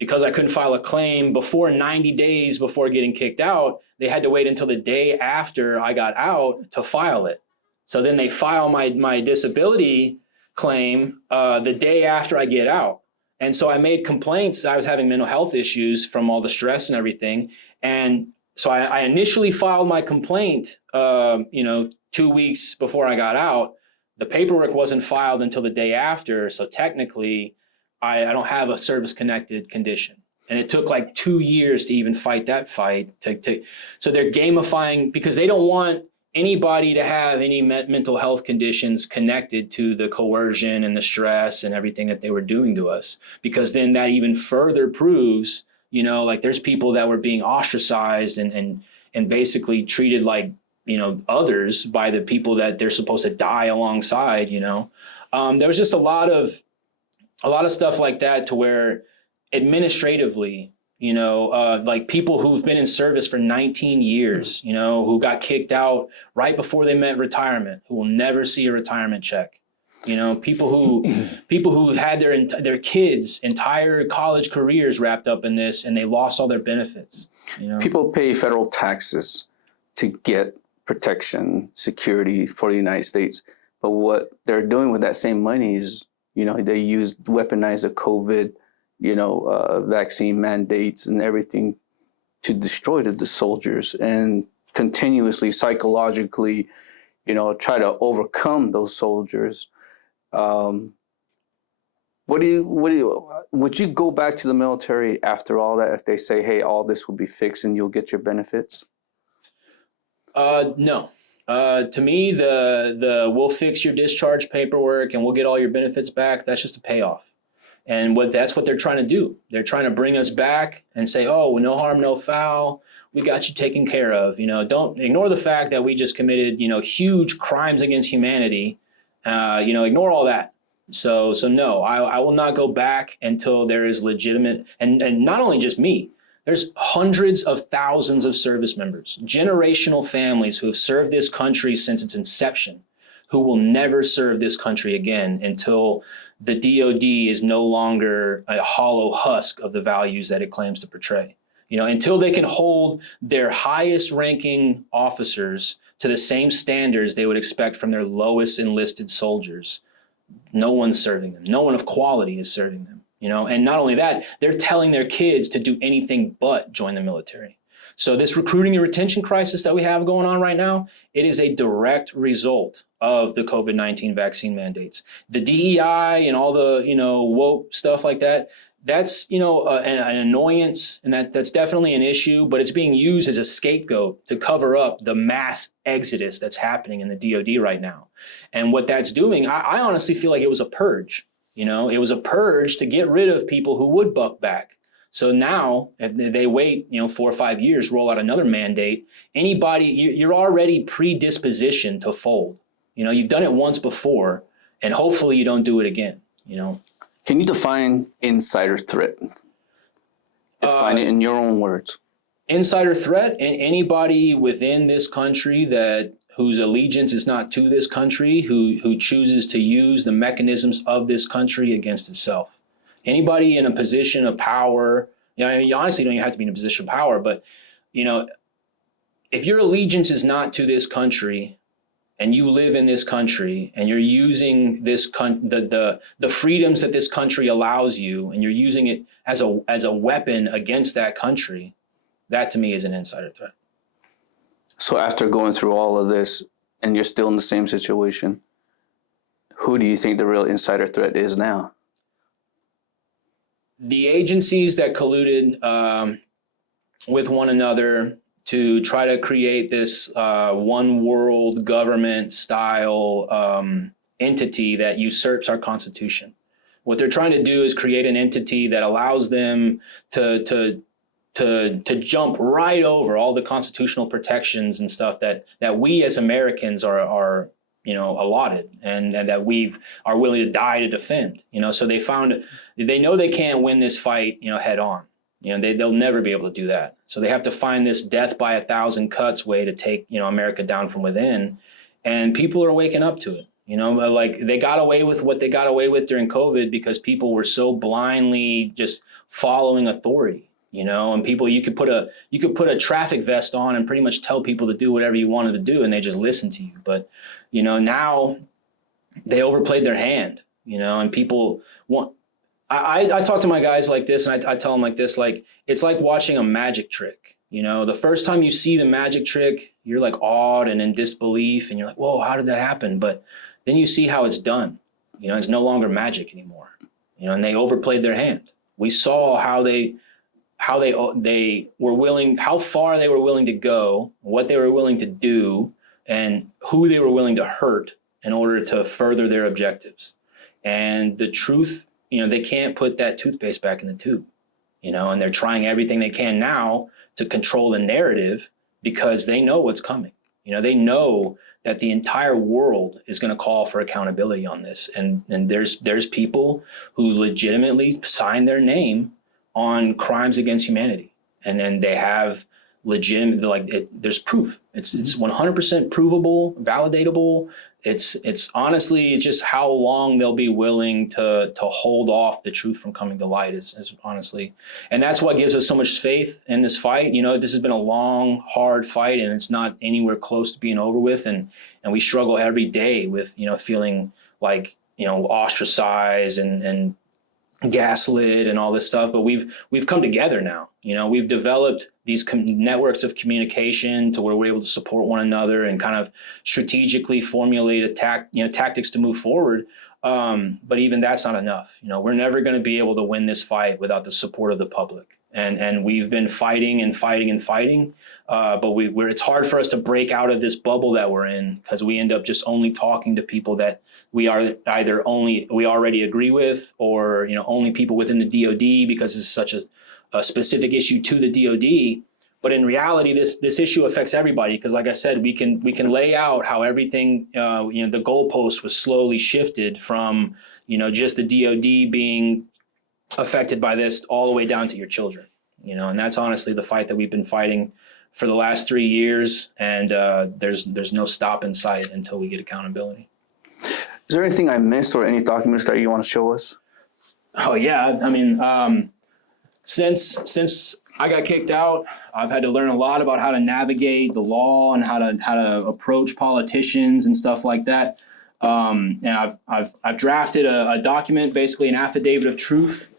Because I couldn't file a claim before 90 days before getting kicked out, they had to wait until the day after I got out to file it. So then they file my disability claim the day after I get out. And so I made complaints. I was having mental health issues from all the stress and everything. And so I initially filed my complaint, 2 weeks before I got out. The paperwork wasn't filed until the day after. So technically, I don't have a service-connected condition. And it took like 2 years to even fight that fight. So they're gamifying, because they don't want anybody to have any mental health conditions connected to the coercion and the stress and everything that they were doing to us. Because then that even further proves, like there's people that were being ostracized and basically treated like, others by the people that they're supposed to die alongside, There was just a lot of stuff like that, to where administratively, like people who've been in service for 19 years, who got kicked out right before they met retirement, who will never see a retirement check. People who had their kids' entire college careers wrapped up in this, and they lost all their benefits. People pay federal taxes to get protection, security for the United States. But what they're doing with that same money is, they weaponize the COVID, vaccine mandates and everything to destroy the soldiers, and continuously psychologically, try to overcome those soldiers. Would you go back to the military after all that if they say, hey, all this will be fixed and you'll get your benefits? No. To me, the we'll fix your discharge paperwork and we'll get all your benefits back, that's just a payoff. And that's what they're trying to do. They're trying to bring us back and say, oh, no harm, no foul. We got you taken care of. Don't ignore the fact that we just committed, huge crimes against humanity. Ignore all that. So no, I will not go back until there is legitimate, and not only just me. There's hundreds of thousands of service members, generational families who have served this country since its inception, who will never serve this country again until the DOD is no longer a hollow husk of the values that it claims to portray. Until they can hold their highest ranking officers to the same standards they would expect from their lowest enlisted soldiers, no one's serving them. No one of quality is serving them. And not only that, they're telling their kids to do anything but join the military. So this recruiting and retention crisis that we have going on right now, it is a direct result of the COVID-19 vaccine mandates. The DEI and all the, woke stuff like that, that's, an annoyance, and that's definitely an issue, but it's being used as a scapegoat to cover up the mass exodus that's happening in the DOD right now. And what that's doing, I honestly feel like it was a purge. It was a purge to get rid of people who would buck back. So now, if they wait, 4 or 5 years, roll out another mandate, you're already predispositioned to fold. You've done it once before, and hopefully you don't do it again, Can you define insider threat? Define it in your own words. Insider threat, and anybody within this country that whose allegiance is not to this country, who chooses to use the mechanisms of this country against itself. Anybody in a position of power, you honestly don't even have to be in a position of power, but if your allegiance is not to this country and you live in this country and you're using the freedoms that this country allows you, and you're using it as a weapon against that country, that to me is an insider threat. So after going through all of this and you're still in the same situation, who do you think the real insider threat is now? The agencies that colluded with one another to try to create this one world government style entity that usurps our Constitution. What they're trying to do is create an entity that allows them to jump right over all the constitutional protections and stuff that we as Americans are allotted and that we are willing to die to defend. So they know they can't win this fight head on. They'll never be able to do that. So they have to find this death by 1,000 cuts way to take America down from within, and people are waking up to it. Like they got away with what they got away with during COVID because people were so blindly just following authority. And people, you could put a traffic vest on and pretty much tell people to do whatever you wanted to do, and they just listen to you. But now they overplayed their hand. And people want. I talk to my guys like this, and I tell them like this, like it's like watching a magic trick. The first time you see the magic trick, you're like awed and in disbelief, and you're like, whoa, how did that happen? But then you see how it's done. It's no longer magic anymore. And they overplayed their hand. We saw how far they were willing to go, what they were willing to do, and who they were willing to hurt in order to further their objectives. And the truth, they can't put that toothpaste back in the tube, and they're trying everything they can now to control the narrative because they know what's coming. They know that the entire world is going to call for accountability on this. And there's people who legitimately sign their name on crimes against humanity. And then they have legitimate, there's proof. It's 100% provable, validatable. It's honestly just how long they'll be willing to hold off the truth from coming to light is honestly. And that's what gives us so much faith in this fight. This has been a long, hard fight, and it's not anywhere close to being over with. And we struggle every day with, feeling like, ostracized and gaslit and all this stuff, but we've come together now. We've developed these networks of communication to where we're able to support one another and kind of strategically formulate tactics to move forward. But even that's not enough. We're never going to be able to win this fight without the support of the public. And we've been fighting and fighting and fighting, but it's hard for us to break out of this bubble that we're in because we end up just only talking to people that we already agree with, or only people within the DoD because it's such a specific issue to the DoD. But in reality, this issue affects everybody because, like I said, we can lay out how everything the goalpost was slowly shifted from just the DoD being affected by this all the way down to your children. And that's honestly the fight that we've been fighting for the last 3 years, and there's no stop in sight until we get accountability. Is there anything I missed or any documents that you want to show us? Oh yeah, I mean, since I got kicked out, I've had to learn a lot about how to navigate the law and how to approach politicians and stuff like that. And I've drafted a document, basically an affidavit of truth,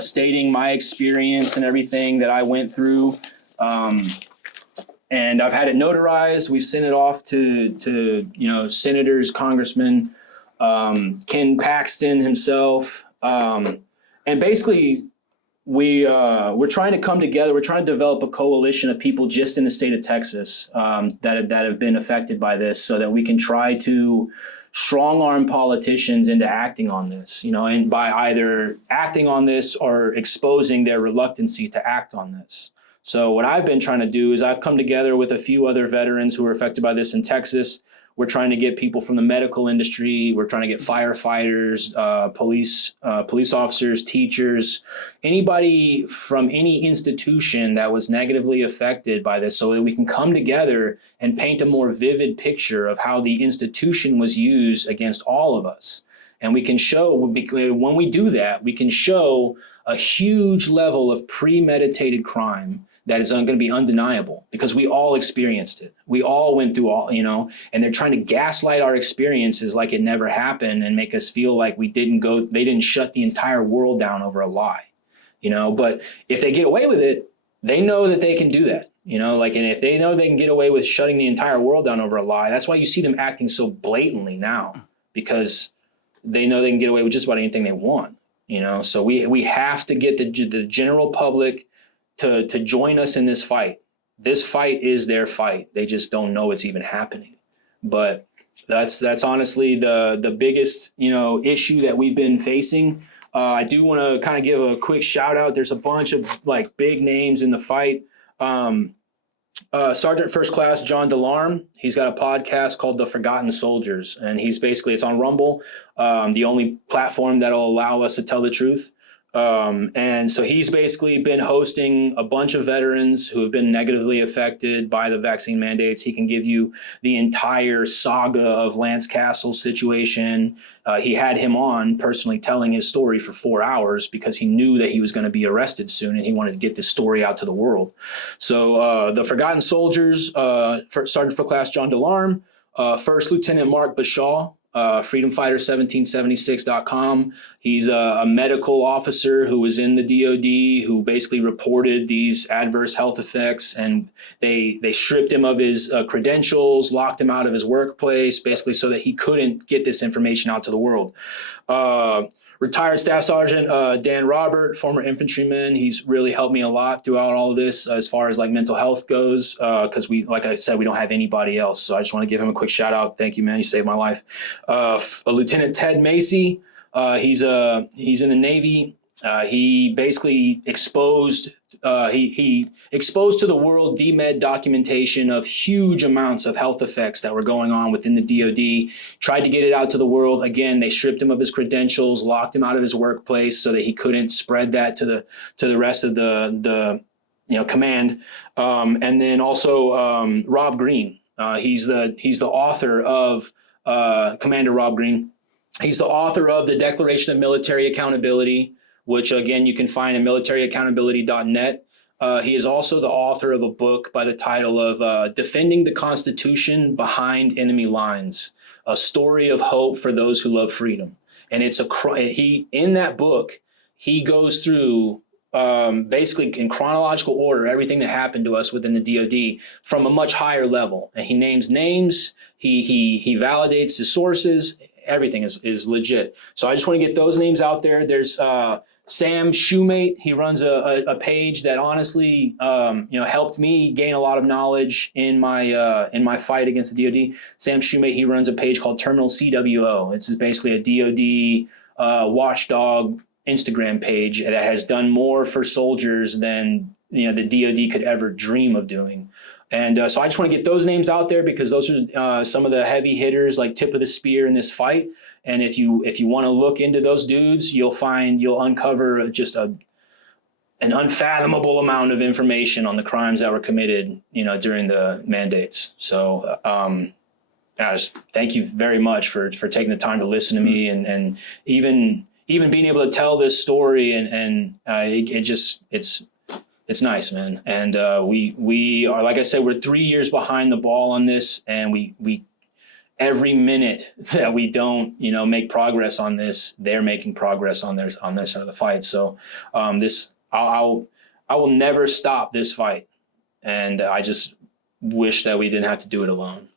stating my experience and everything that I went through. And I've had it notarized. We've sent it off to senators, congressmen, Ken Paxton himself, and basically we're trying to come together. We're trying to develop a coalition of people just in the state of Texas that have been affected by this, so that we can try to strong arm politicians into acting on this, and by either acting on this or exposing their reluctancy to act on this. So what I've been trying to do is I've come together with a few other veterans who were affected by this in Texas. We're trying to get people from the medical industry. We're trying to get firefighters, police officers, teachers, anybody from any institution that was negatively affected by this, so that we can come together and paint a more vivid picture of how the institution was used against all of us. And we can show, when we do that, we can show a huge level of premeditated crime that is going to be undeniable, because we all experienced it. We all went through all, and they're trying to gaslight our experiences like it never happened and make us feel like they didn't shut the entire world down over a lie, but if they get away with it, they know that they can do that, and if they know they can get away with shutting the entire world down over a lie, that's why you see them acting so blatantly now, because they know they can get away with just about anything they want, so we have to get the general public to join us in this fight. This fight is their fight. They just don't know it's even happening. But that's honestly the biggest, issue that we've been facing. I do want to kind of give a quick shout out. There's a bunch of big names in the fight. Sergeant First Class John DeLarme, he's got a podcast called The Forgotten Soldiers, and it's on Rumble, the only platform that'll allow us to tell the truth. And so he's basically been hosting a bunch of veterans who have been negatively affected by the vaccine mandates. He can give you the entire saga of Lance Castle's situation. He had him on personally telling his story for 4 hours because he knew that he was going to be arrested soon and he wanted to get this story out to the world. So the Forgotten Soldiers, Sergeant First Class John DeLarme, First Lieutenant Mark Bashaw, freedomfighter1776.com. He's a medical officer who was in the DOD, who basically reported these adverse health effects, and they stripped him of his credentials, locked him out of his workplace, basically so that he couldn't get this information out to the world. Retired Staff Sergeant Dan Robert, former infantryman. He's really helped me a lot throughout all of this as far as mental health goes, because like I said, we don't have anybody else. So I just want to give him a quick shout out. Thank you, man. You saved my life. Lieutenant Ted Macy. He's in the Navy. He basically exposed he exposed to the world DMED documentation of huge amounts of health effects that were going on within the DOD, tried to get it out to the world. Again, they stripped him of his credentials, locked him out of his workplace so that he couldn't spread that to the rest of the command. And then also Rob Green. He's the author of Commander Rob Green. He's the author of the Declaration of Military Accountability, which again you can find at militaryaccountability.net. He is also the author of a book by the title of Defending the Constitution Behind Enemy Lines, a story of hope for those who love freedom. And in that book, he goes through basically in chronological order everything that happened to us within the DOD from a much higher level. And he names names, he validates the sources, everything is legit. So I just want to get those names out there. There's Sam Shoemate. He runs a page that honestly, helped me gain a lot of knowledge in my fight against the DoD. Sam Shoemate, he runs a page called Terminal CWO. It's basically a DoD watchdog Instagram page that has done more for soldiers than the DoD could ever dream of doing. And so I just want to get those names out there because those are some of the heavy hitters, tip of the spear in this fight. And if you want to look into those dudes, you'll uncover just an unfathomable amount of information on the crimes that were committed, during the mandates. So I just thank you very much for taking the time to listen to me and even being able to tell this story and it's nice, man. And we are, like I said, we're 3 years behind the ball on this, and we every minute that we don't, make progress on this, they're making progress on their side of the fight. So I will never stop this fight, and I just wish that we didn't have to do it alone.